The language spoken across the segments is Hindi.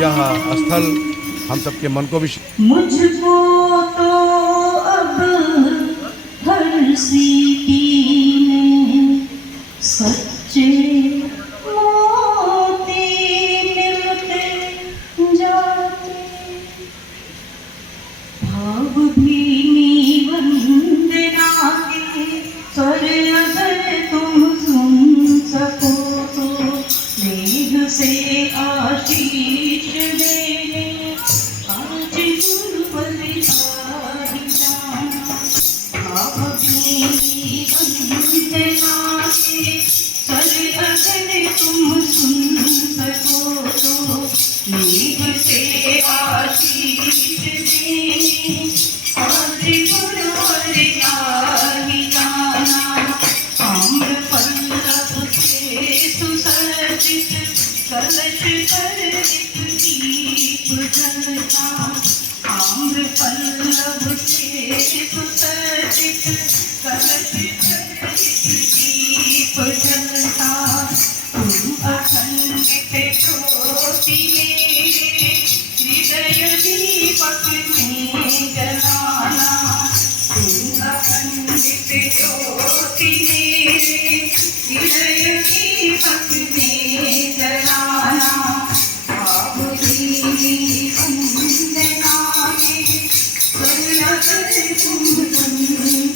यह स्थल हम सबके मन को भी मुझको तो अब हर सीटी में सच्चे मोती मिलते जाते, भाव भीनी वंदना के स्वर अगर तुम सुन सको तो मेघ से आशीष देने आज गुरुवर आई जाना। भाव भीनी वंदना के स्वर अगर तुम सुन सको तो मेघ से आशीष देने आज गुरुवर आई जाना। आम्र पल्लव से सुसज्जित कलश पर एक दीप जलता, आम्र पल्लव से सुसज्जित कलश पर एक दीप जलता। तुम अखंडित ज्योति मेरे हृदय दीपक में जलाना। तुम अखंडित ज्योति मेरे हृदय दीपक में जलाना। भाव भीनी वंदना में स्वर अगर तुम सुन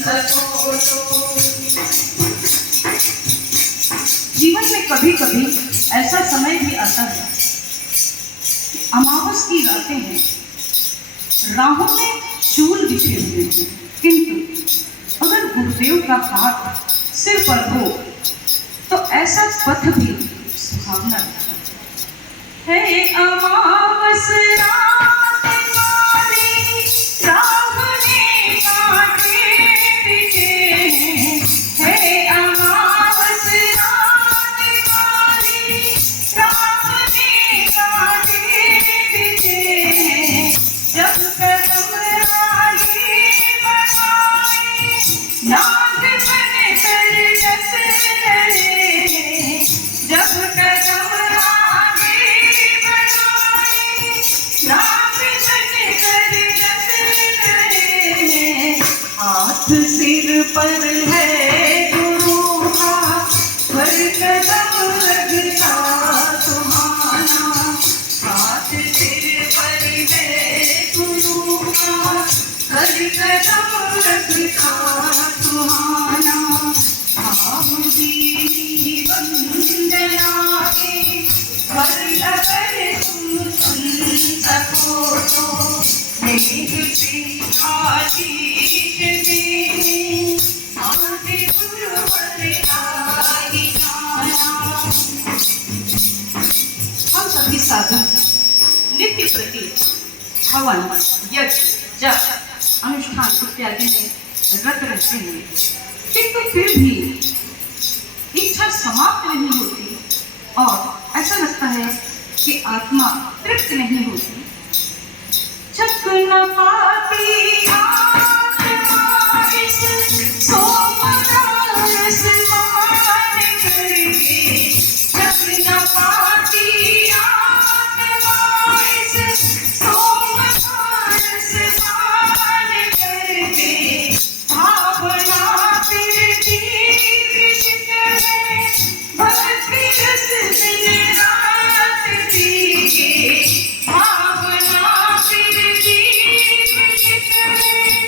सको तो। जीवन में कभी कभी ऐसा समय भी आता है कि अमावस की रातें हैं, राहों में चूल बिछे हुए हैं, किंतु अगर गुरुदेव का हाथ सिर पर हो तो ऐसा पथ भी सुहावना लगता है। हे अमावस रात वाली राह में कांटे बिछे हैं। हे अमावस रात वाली राह में कांटे बिछे हैं। जब कदम आगे बढ़ाए नाग बन कर डस रहे हैं। जब कदम आगे बढ़ाए नाग बन कर डस रहे हैं। हाथ सिर पर है गुरु का, हर कदम लगता सुहाना। हाथ सिर पर है गुरु का, हर कदम लगता सुहाना। भाव भीनी वंदना के स्वर अगर तुम सुन सको तो मेघ से आशीष देने आज गुरुवर आई जाना। हम सभी साधक नित्य प्रति हवन यज्ञ जप अनुष्ठान इत्यादि में रत रहते हैं, किंतु फिर भी इच्छा समाप्त नहीं होती और ऐसा लगता है कि आत्मा तृप्त नहीं होती। छक न पाती आत्मा इस सोमरस मान करके, छक न पाती आत्मा इस सोमरस मान करके। भावना फिरती कृष्ण है भक्ति रस दिन रात भीगे। भावना फिरती कृष्ण है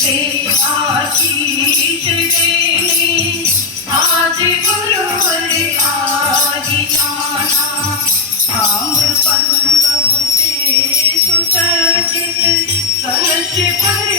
से आशीष देने आज गुरुवर आज जाना आम्र पल्लव से सुसज्जित कलश पर